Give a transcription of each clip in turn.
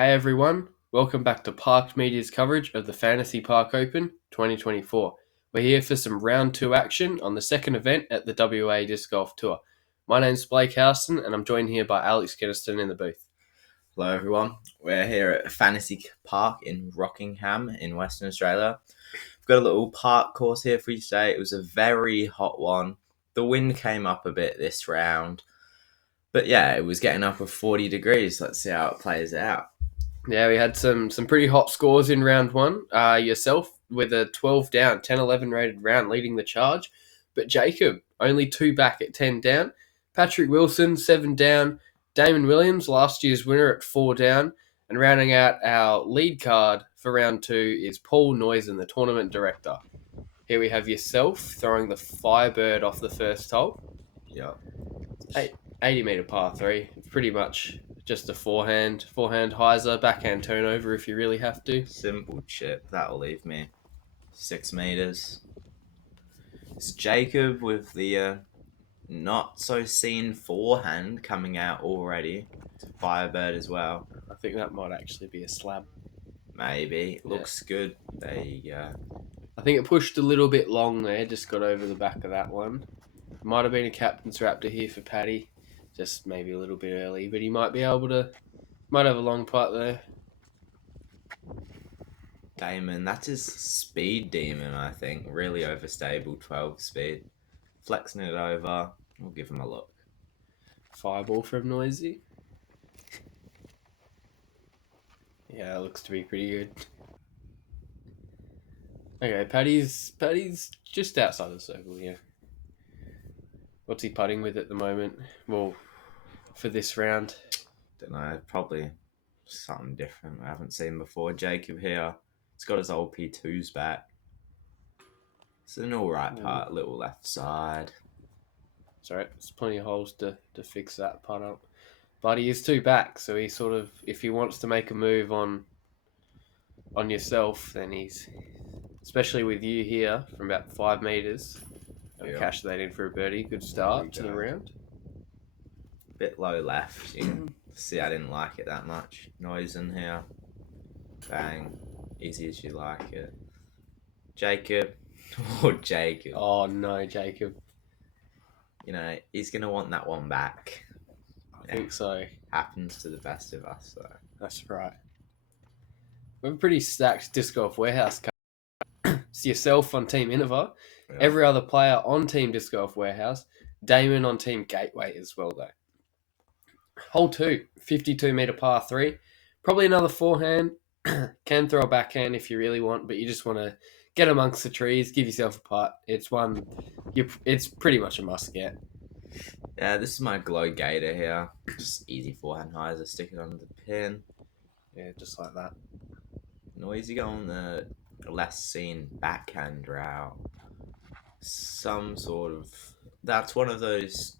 Hey everyone, welcome back to Parked Media's coverage of the Fantasy Park Open 2024. We're here for some round 2 action on the second event at the WA Disc Golf Tour. My name's Blake Houston and I'm joined here by Alex Kynaston in the booth. Hello everyone, we're here at Fantasy Park in Rockingham in Western Australia. We've got a little park course here for you today. It was a very hot one. The wind came up a bit this round, but yeah, it was getting up of 40 degrees. Let's see how it plays out. Yeah, we had some pretty hot scores in round 1. Yourself with a 12 down, 10-11 rated round leading the charge, but Jacob only 2 back at 10 down. Patrick Willson 7 down. Damon Williams, last year's winner, at 4 down. And rounding out our lead card for round 2 is Paul Noesen, the tournament director. Here we have yourself throwing the Firebird off the first hole. Yep. 80 metre par 3. Pretty much just a forehand hyzer, backhand turnover if you really have to. Simple chip. That'll leave me 6 meters. It's Jacob with the not so seen forehand coming out already. It's a Firebird as well. I think that might actually be a slab. Maybe. Looks good. There you go. I think it pushed a little bit long there, just got over the back of that one. Might have been a captain's raptor here for Paddy, just maybe a little bit early, but he might have a long putt there. Damon, that's his speed demon, I think. Really overstable 12 speed. Flexing it over. We'll give him a look. Fireball from Noisy. Yeah, it looks to be pretty good. Okay, Paddy's just outside the circle, yeah. What's he putting with at the moment? Well, for this round? Don't know, probably something different I haven't seen before. Jacob here. He's got his old P2s back. It's an alright putt, little left side. Sorry, there's plenty of holes to fix that putt up. But he is 2 back, so he sort of, if he wants to make a move on yourself, then he's, especially with you here from about 5 metres, cash that in for a birdie. Good start to the round. Bit low left. You can see I didn't like it that much. Noisen here. Bang. Easy as you like it. Jacob. Oh, Jacob. Oh, no, Jacob. You know, he's going to want that one back. I think so. Happens to the best of us, though. That's right. We have a pretty stacked Disc Golf Warehouse. It's yourself on Team Innova. Yeah. Every other player on Team Disc Golf Warehouse. Damon on Team Gateway as well, though. Hole 2, 52 metre par 3. Probably another forehand. Can throw a backhand if you really want, but you just want to get amongst the trees, give yourself a putt. It's pretty much a must get. Yeah, this is my glow gator here. Just easy forehand hyzer, stick it under the pin. Yeah, just like that. Noisy going the less seen backhand route. Some sort of... That's one of those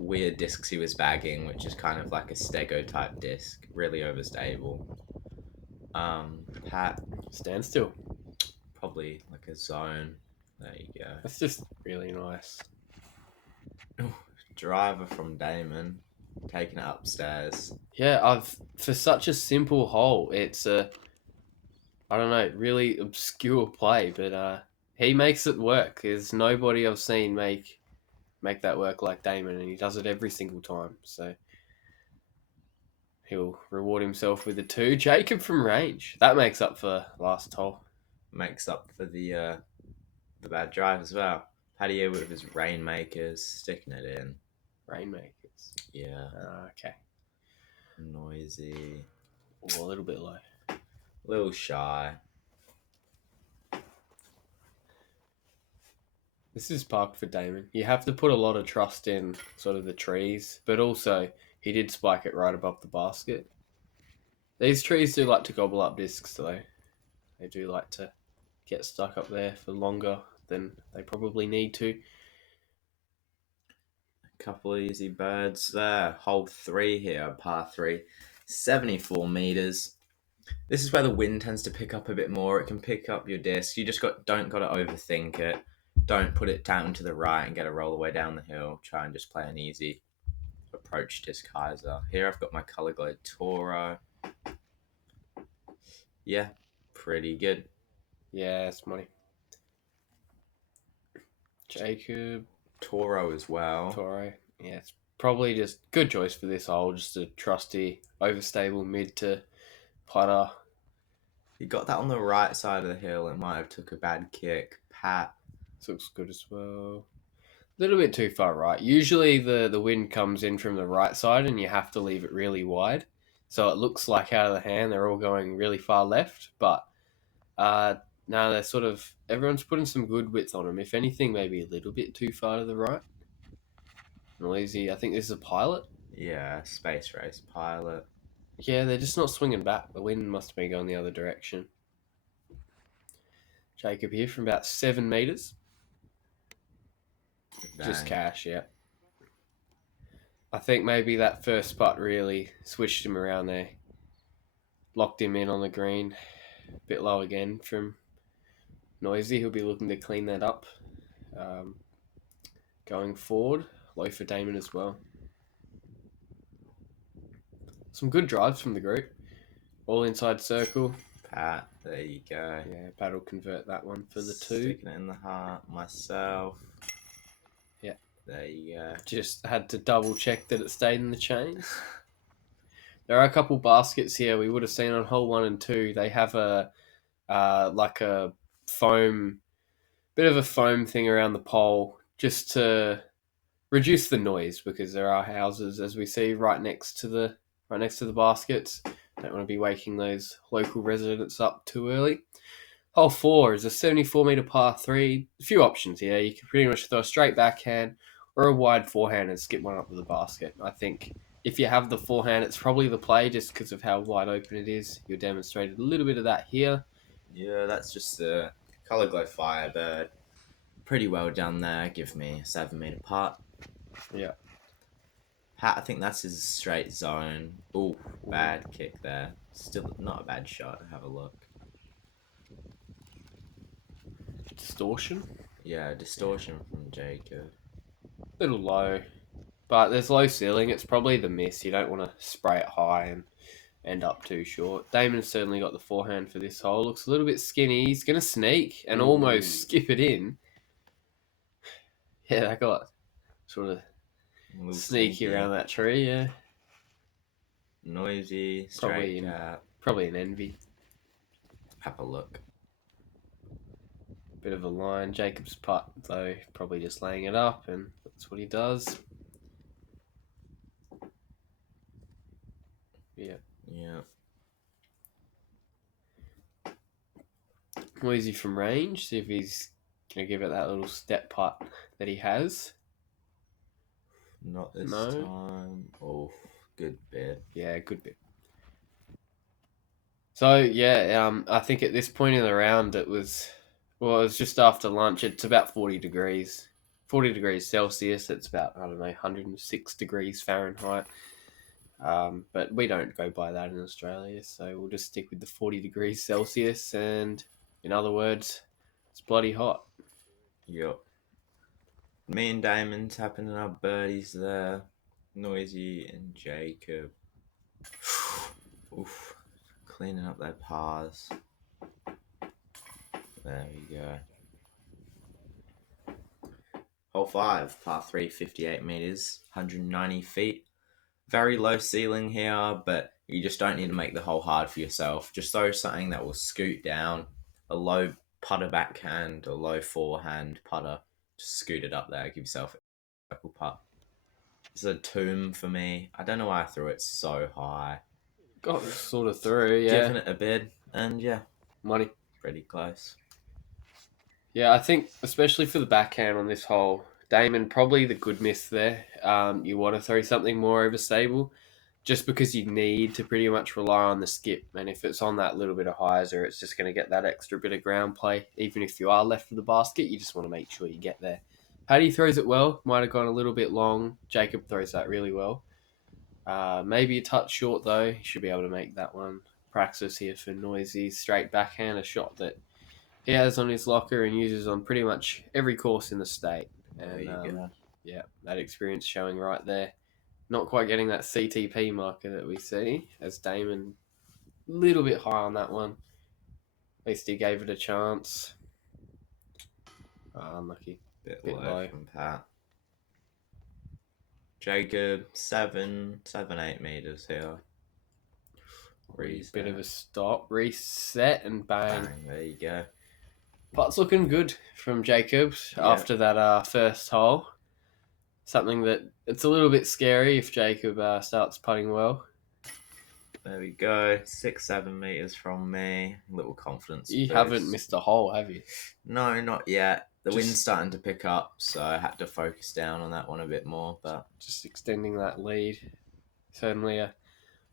weird discs he was bagging, which is kind of like a stego type disc. Really overstable. Pat. Stand still. Probably like a zone. There you go. That's just really nice. Driver from Damon. Taking it upstairs. Yeah, for such a simple hole, it's a... I don't know, really obscure play, but he makes it work. There's nobody I've seen make that work like Damon, and he does it every single time. So he'll reward himself with a 2. Jacob from range. That makes up for last hole. Makes up for the bad drive as well. Paddy with his rainmakers, sticking it in. Rainmakers? Yeah. Okay. Noisy. Oh, a little bit low. A little shy. This is parked for Damon. You have to put a lot of trust in sort of the trees, but also he did spike it right above the basket. These trees do like to gobble up discs, though. They do like to get stuck up there for longer than they probably need to. A couple of easy birds there. Hole 3 here, par 3. 74 meters. This is where the wind tends to pick up a bit more. It can pick up your disc. You just don't got to overthink it. Don't put it down to the right and get a roll away down the hill. Try and just play an easy approach disc hyzer. Here I've got my Color Glow Toro. Yeah, pretty good. Yeah, it's money. Jacob Toro as well. Torre. Yeah, it's probably just good choice for this hole. Just a trusty, overstable mid to putter. He got that on the right side of the hill. It might have took a bad kick. Pat. This looks good as well. A little bit too far right. Usually the wind comes in from the right side and you have to leave it really wide. So it looks like out of the hand they're all going really far left. But no, they're sort of... Everyone's putting some good width on them. If anything, maybe a little bit too far to the right. Noisy. I think this is a pilot. Yeah, space race pilot. Yeah, they're just not swinging back. The wind must have been going the other direction. Jacob here from about 7 metres. Just cash, yeah. I think maybe that first putt really switched him around there. Locked him in on the green. A bit low again from Noisy. He'll be looking to clean that up. Going forward, low for Damon as well. Some good drives from the group. All inside circle. Pat, there you go. Yeah, Pat will convert that one for the 2. Sticking it in the heart. Myself. Yeah. There you go. Just had to double check that it stayed in the chains. There are a couple baskets here we would have seen on hole 1 and 2. They have a like a foam, bit of a foam thing around the pole just to reduce the noise, because there are houses, as we see, right next to the baskets. Don't want to be waking those local residents up too early. Hole 4 is a 74-metre par 3. A few options here. You can pretty much throw a straight backhand or a wide forehand and skip one up to the basket. I think if you have the forehand, it's probably the play just because of how wide open it is. You demonstrated a little bit of that here. Yeah, that's just the Colour Glow Firebird. Pretty well done there. Give me a 7-metre putt. Yeah. Pat, I think that's his straight zone. Ooh, bad kick there. Still not a bad shot. Have a look. Distortion. Yeah, distortion from Jacob. Little low, but there's low ceiling. It's probably the miss. You don't want to spray it high and end up too short. Damon's certainly got the forehand for this hole. Looks a little bit skinny. He's going to sneak and almost skip it in. Yeah, that got sort of sneaky around that tree, yeah. Noisy, straight cap. Probably an envy. Have a look. Bit of a line. Jacob's putt, though, probably just laying it up, and that's what he does. Yeah. Yeah. Noisy from range. See if he's going to give it that little step putt that he has. Not this time. Oh, good bit. Yeah, good bit. So, yeah, I think at this point in the round, it was just after lunch. It's about 40 degrees. 40 degrees Celsius. It's about, 106 degrees Fahrenheit. But we don't go by that in Australia, so we'll just stick with the 40 degrees Celsius. And in other words, it's bloody hot. Yep. Me and Damon tapping our birdies there. Noisy and Jacob. Oof. Cleaning up their pars. There we go. Hole 5, par 3, 58 metres, 190 feet. Very low ceiling here, but you just don't need to make the hole hard for yourself. Just throw something that will scoot down. A low putter backhand, a low forehand putter. Just scoot it up there. Give yourself a circle putt. It's a tomb for me. I don't know why I threw it so high. Got sort of through, yeah. Giving it a bid, and yeah. Money. Pretty close. Yeah, I think especially for the backhand on this hole, Damon, probably the good miss there. You want to throw something more overstable just because you need to pretty much rely on the skip. And if it's on that little bit of hyzer, it's just going to get that extra bit of ground play. Even if you are left of the basket, you just want to make sure you get there. Paddy throws it well. Might have gone a little bit long. Jacob throws that really well. Maybe a touch short, though. He should be able to make that one. Praxis here for Noisy. Straight backhand, a shot that he has on his locker and uses on pretty much every course in the state. And yeah, that experience showing right there. Not quite getting that CTP marker that we see, as Damon a little bit high on that one. least he gave it a chance. Unlucky. Bit Bit low low. from Pat. Jacob, 8 meters here. Bit of a stop, reset, and bang. Bang, there you go. Putt's looking good from Jacobs Yeah. after that first hole. Something that it's a little bit scary if Jacob starts putting well. There we go. 7 meters from me. Little confidence You boost. haven't missed a hole, have you? No, not yet. The wind's starting to pick up, so I had to focus down on that one a bit more. But just extending that lead. Certainly a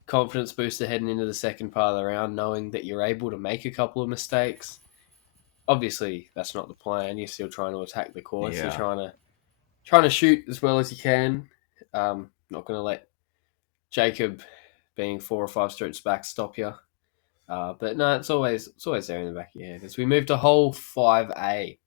confidence booster heading into the second part of the round, knowing that you're able to make a couple of mistakes. Obviously, that's not the plan. You're still trying to attack the course. Yeah. You're trying to shoot as well as you can. Not going to let Jacob being 4 or 5 strokes back stop you. But no, it's always there in the back of your head. As we move to hole 5A,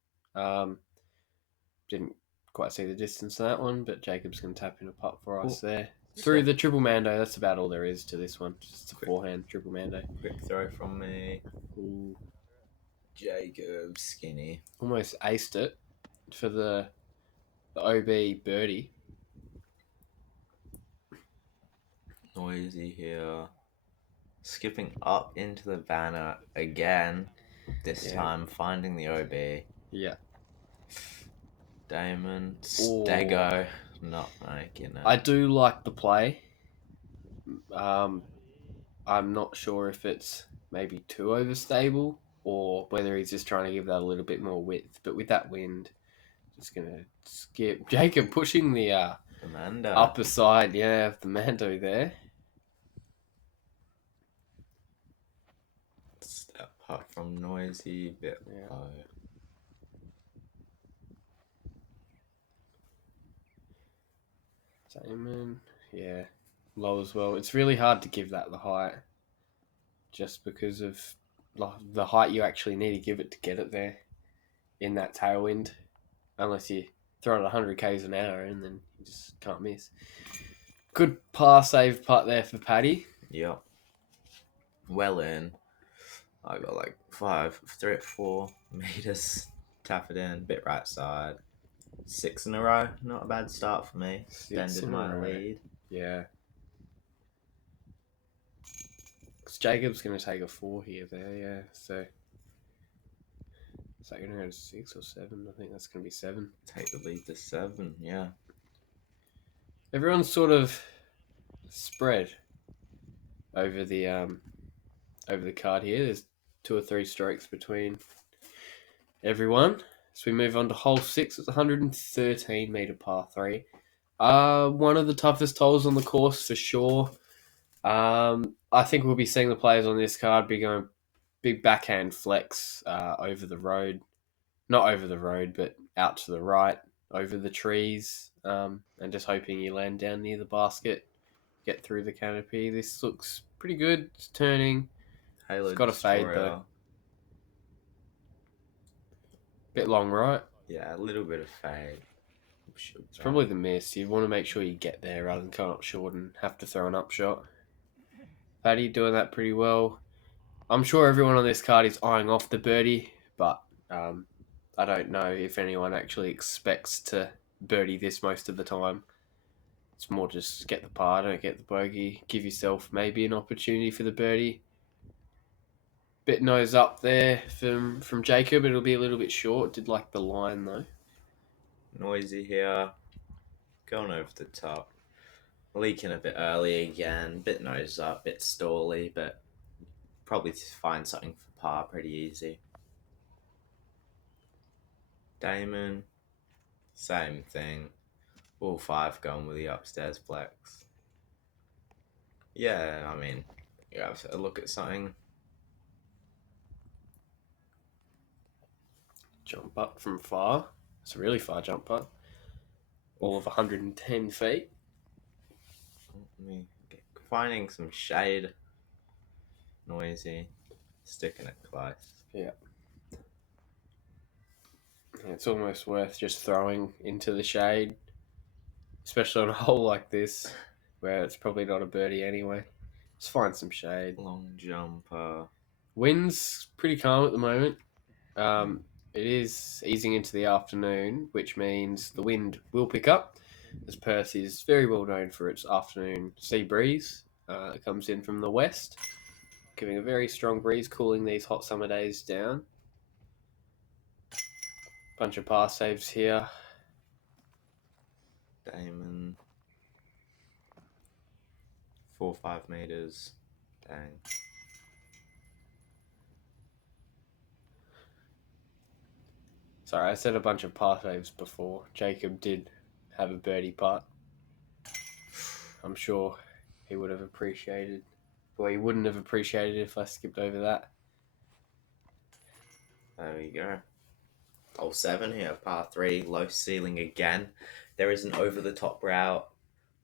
didn't quite see the distance of that one, but Jacob's going to tap in a putt for us there. Through the triple mando, that's about all there is to this one. Just a forehand triple mando. Quick throw from me. Ooh. Jacob, skinny. Almost aced it for the OB birdie. Noisy here. Skipping up into the banner again. This time finding the OB. Yeah. Damon, Stego, not making it. I do like the play. I'm not sure if it's maybe too overstable or whether he's just trying to give that a little bit more width. But with that wind, just going to skip. Jacob pushing the Mando. upper side, of the Mando there. Step putt from Noisy, bit low. Damon, low as well. It's really hard to give that the height just because of the height you actually need to give it to get it there in that tailwind. Unless you throw it 100 k's an hour and then you just can't miss. Good par save putt there for Paddy. Yep. Well in. I got like 3 or 4 meters. Tap it in, bit right side. 6 in a row. Not a bad start for me. Extended my lead. Yeah. Because Jacob's going to take a 4 here there, so... Is that going to go to 6 or 7? I think that's going to be 7. Take the lead to 7, yeah. Everyone's sort of spread over the card here. There's 2 or 3 strokes between everyone. So we move on to hole 6. It's 113 metre par 3. One of the toughest holes on the course for sure. I think we'll be seeing the players on this card be going big backhand flex over the road. Not over the road, but out to the right, over the trees, and just hoping you land down near the basket, get through the canopy. This looks pretty good. It's turning. It's got a fade though. Bit long, right? Yeah, a little bit of fade. It's probably the miss. You want to make sure you get there rather than come up short and have to throw an upshot. Paddy doing that pretty well. I'm sure everyone on this card is eyeing off the birdie, but I don't know if anyone actually expects to birdie this most of the time. It's more just get the par, don't get the bogey. Give yourself maybe an opportunity for the birdie. Bit nose up there from Jacob. It'll be a little bit short. Did like the line though. Noisy here. Going over the top. Leaking a bit early again. Bit nose up, bit stally, but probably find something for par pretty easy. Damon, same thing. All 5 going with the upstairs flex. Yeah, I mean, you have a look at something. Jump up from far. It's a really far jump up. All of 110 feet. Finding some shade. Noisy. Sticking it close. Yeah. It's almost worth just throwing into the shade. Especially on a hole like this, where it's probably not a birdie anyway. Just find some shade. Long jumper. Wind's pretty calm at the moment. It is easing into the afternoon, which means the wind will pick up, as Perth is very well known for its afternoon sea breeze. It comes in from the west, giving a very strong breeze, cooling these hot summer days down. Bunch of par saves here. Damon. 4 or 5 meters. Dang. Sorry, I said a bunch of par saves before. Jacob did have a birdie putt. I'm sure he would have appreciated. Well, he wouldn't have appreciated it if I skipped over that. There we go. Hole 7 here, par 3, low ceiling again. There is an over-the-top route,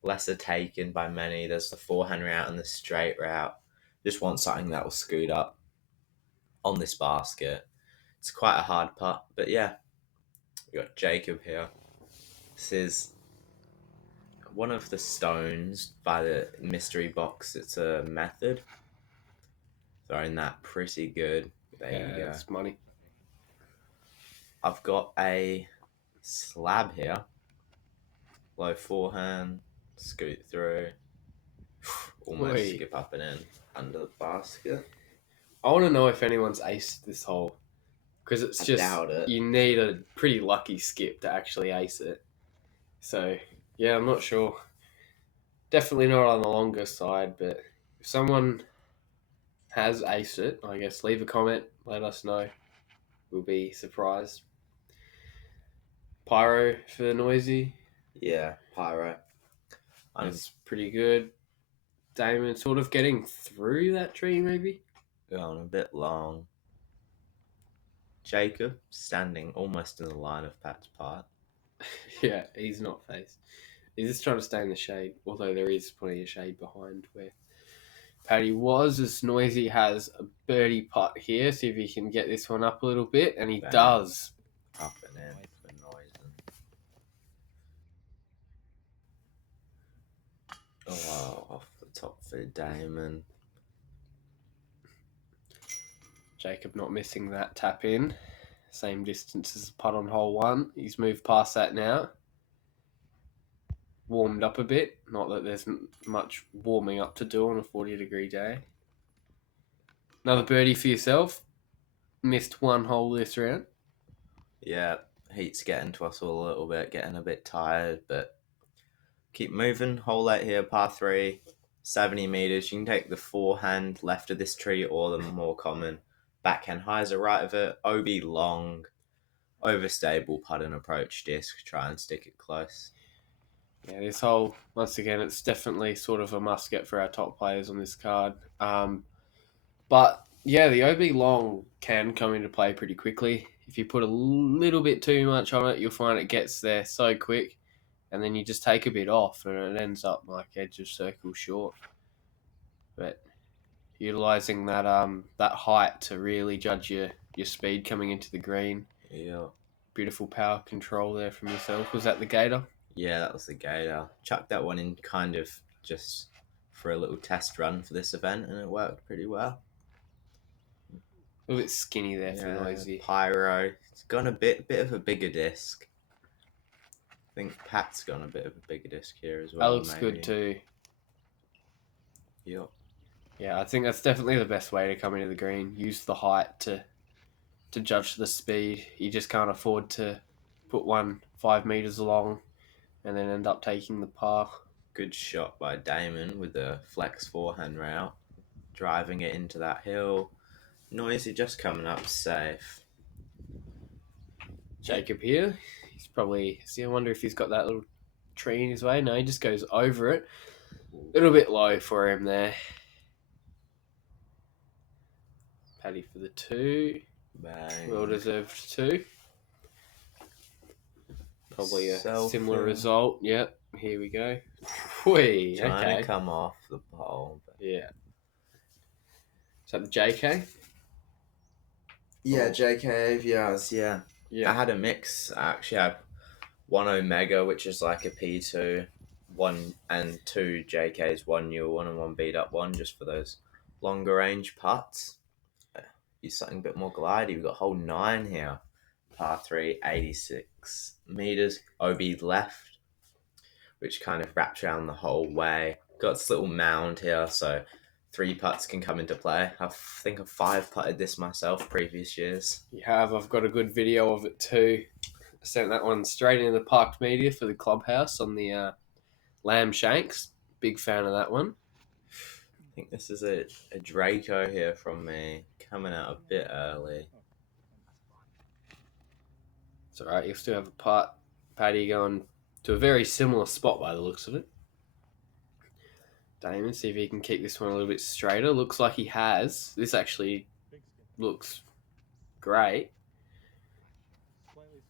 lesser taken by many. There's the forehand route and the straight route. Just want something that will scoot up on this basket. It's quite a hard putt, but yeah. We got Jacob here. This is one of the stones by the mystery box. It's a method. Throwing that pretty good. There you go. It's money. I've got a slab here. Low forehand, scoot through, almost skip up and in under the basket. I want to know if anyone's aced this hole, because it's just doubt it. You need a pretty lucky skip to actually ace it. So yeah, I'm not sure. Definitely not on the longer side, but if someone has aced it, I guess leave a comment, let us know. We'll be surprised. Pyro for the Noisy. Yeah, pyro. That's pretty good. Damon sort of getting through that tree, maybe. Going a bit long. Jacob standing almost in the line of Pat's part. Yeah, he's not faced. He's just trying to stay in the shade, although there is plenty of shade behind where Paddy was. As Noisy has a birdie putt here. See if he can get this one up a little bit, and he does. Up and in for Noisen. Oh, off the top for Damon. Jacob not missing that tap in. Same distance as the putt on hole 1. He's moved past that now. Warmed up a bit. Not that there's much warming up to do on a 40-degree day. Another birdie for yourself. Missed one hole this round. Yeah, heat's getting to us all a little bit, getting a bit tired, but keep moving. Hole 8 here, par 3, 70 meters. You can take the forehand left of this tree or the more common backhand highs are right of it. OB long, overstable putt and approach disc. Try and stick it close. Yeah, this hole, once again, it's definitely sort of a must get for our top players on this card. But yeah, the OB long can come into play pretty quickly. If you put a little bit too much on it, you'll find it gets there so quick, and then you just take a bit off, and it ends up like edge of circle short. But utilising that that height to really judge your speed coming into the green. Yeah. Beautiful power control there from yourself. Was that the gator? Yeah, that was the gator. Chucked that one in kind of just for a little test run for this event, and it worked pretty well. A little bit skinny there for Noisy. Pyro. It's gone a bit of a bigger disc. I think Pat's gone a bit of a bigger disc here as well. That looks good too. Yep. Yeah, I think that's definitely the best way to come into the green. Use the height to judge the speed. You just can't afford to put one 5 meters along and then end up taking the par. Good shot by Damon with the flex forehand route. Driving it into that hill. Noisy just coming up safe. Jacob here. He's probably... See, I wonder if he's got that little tree in his way. No, he just goes over it. A little bit low for him there. Paddy for the 2. Bang. Well deserved 2. Probably a Selfie. similar result. Yep, here we go. Whee, Trying to come off the pole. But... Yeah. Is that the JK? Yeah, JK AVRs, yeah. I had a mix. I actually had one Omega, which is like a P2, one and two JKs, one new one and one beat up one, just for those longer range putts. use something a bit more glidey. We've got hole 9 here. Par 3, 86 meters. OB left, which kind of wraps around the whole way. Got this little mound here, so 3 putts can come into play. I think I've 5 putted this myself previous years. You have. I've got a good video of it too. I sent that one straight into the parked media for the clubhouse on the Lamb Shanks. Big fan of that one. I think this is a Draco here from me, coming out a bit early. It's all right. You'll still have a putt. Paddy going to a very similar spot by the looks of it. Damon, see if he can keep this one a little bit straighter. Looks like he has. This actually looks great.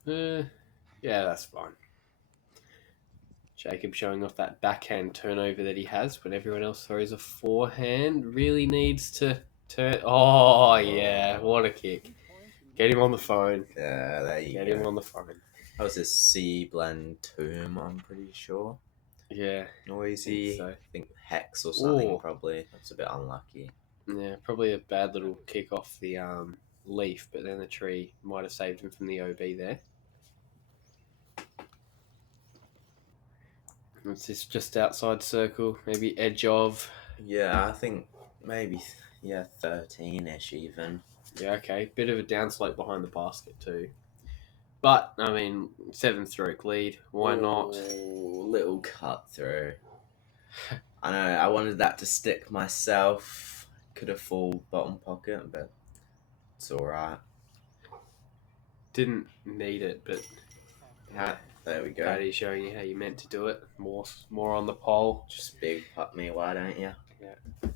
Yeah, that's fine. Jacob showing off that backhand turnover that he has when everyone else throws a forehand. Really needs to turn. Oh, yeah. What a kick. Get him on the phone. Yeah, there you go. Get him on the phone. That was a C blend tomb, I'm pretty sure. Yeah. Noisy. So. I think Hex or something, Ooh. probably. That's a bit unlucky. Yeah, probably a bad little kick off the leaf, but then the tree might have saved him from the OB there. It's just outside circle, maybe edge of. Yeah, I think maybe, 13-ish even. Yeah, okay. Bit of a downslope behind the basket too. But, I mean, 7-stroke lead. Why not? Little cut through. I know, I wanted that to stick myself. Could have full bottom pocket, but it's alright. Didn't need it, but... Yeah, there we go. Paddy's showing you how you meant to do it. More on the pole. Just big putt me, why don't you? Yeah.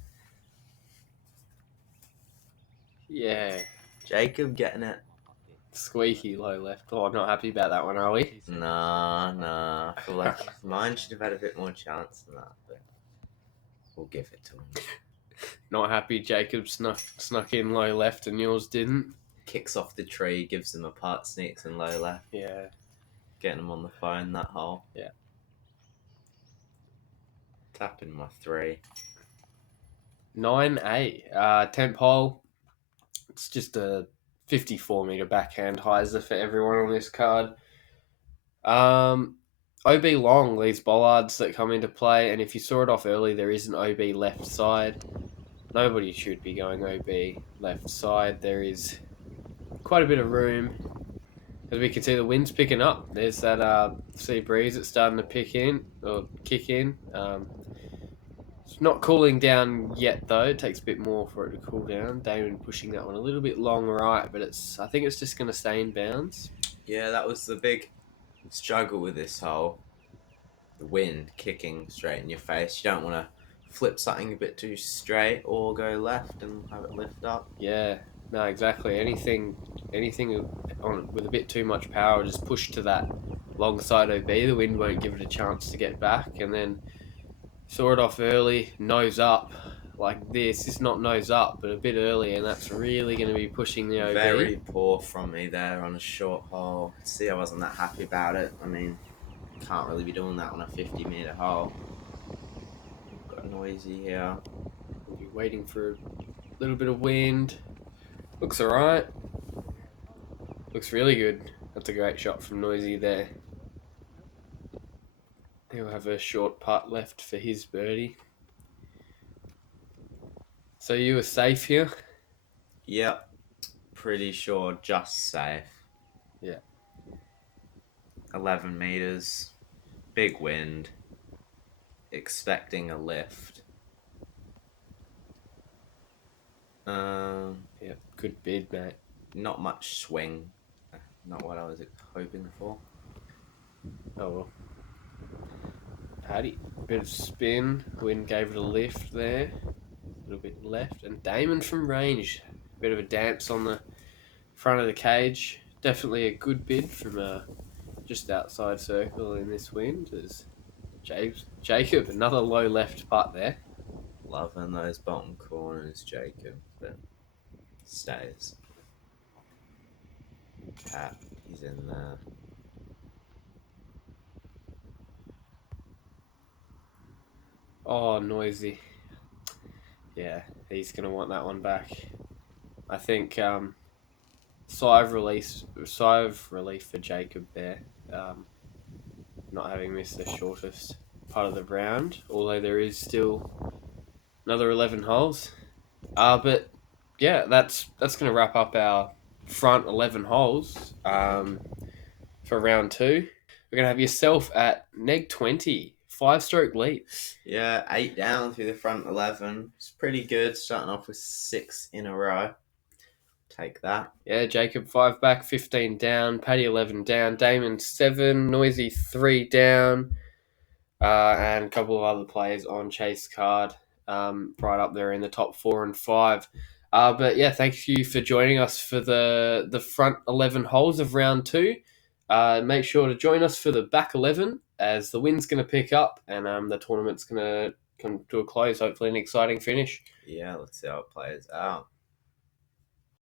Yeah. Jacob getting it. Squeaky low left. Oh, I'm not happy about that one, are we? Nah. I feel like mine should have had a bit more chance than that, but we'll give it to him. Not happy Jacob snuck in low left and yours didn't. Kicks off the tree, gives him a putt, sneaks in low left. Yeah. Getting him on the phone, that hole. Yeah. Tapping my 3. 9A. 10th hole. It's just a 54-meter backhand hyzer for everyone on this card. OB long, these bollards that come into play, and if you saw it off early, there is an OB left side. Nobody should be going OB left side. There is quite a bit of room. As we can see, the wind's picking up. There's that sea breeze that's starting to kick in. It's not cooling down yet, though. It takes a bit more for it to cool down. Damon pushing that one a little bit long right, but I think it's just going to stay in bounds. Yeah, that was the big struggle with this hole. The wind kicking straight in your face. You don't want to flip something a bit too straight or go left and have it lift up. Yeah, no, exactly. Anything on with a bit too much power, just push to that long side OB. The wind won't give it a chance to get back, and then saw it off early, nose up like this. It's not nose up, but a bit early, and that's really going to be pushing the OB. Very poor from me there on a short hole. See, I wasn't that happy about it. I mean, can't really be doing that on a 50-meter hole. Got Noisy here. We'll be waiting for a little bit of wind. Looks alright. Looks really good. That's a great shot from Noisy there. He'll have a short putt left for his birdie. So you were safe here? Yep. Pretty sure just safe. Yeah. 11 meters. Big wind. Expecting a lift. Yep, good bid, mate. Not much swing. Not what I was hoping for. Oh well. Paddy, bit of spin. Wind gave it a lift there. A little bit left. And Damon from range. Bit of a dance on the front of the cage. Definitely a good bid from just outside circle in this wind. There's Jacob, another low left putt there. Loving those bottom corners, Jacob, but stays. Cat, he's in there. Oh, Noisy. Yeah, he's going to want that one back. I think sigh of relief for Jacob there, not having missed the shortest part of the round. Although there is still another 11 holes. But yeah, that's going to wrap up our front 11 holes for round 2. We're going to have yourself at neg 20, 5-stroke lead. Yeah, 8 down through the front 11. It's pretty good, starting off with 6 in a row. Take that. Yeah, Jacob 5 back, 15 down. Paddy 11 down. Damon 7. Noisy 3 down. And a couple of other players on chase card, right up there in the top 4 and 5. But yeah, thank you for joining us for the front 11 holes of round 2. Make sure to join us for the back 11 as the wind's going to pick up and the tournament's going to come to a close. Hopefully, an exciting finish. Yeah, let's see how it plays out.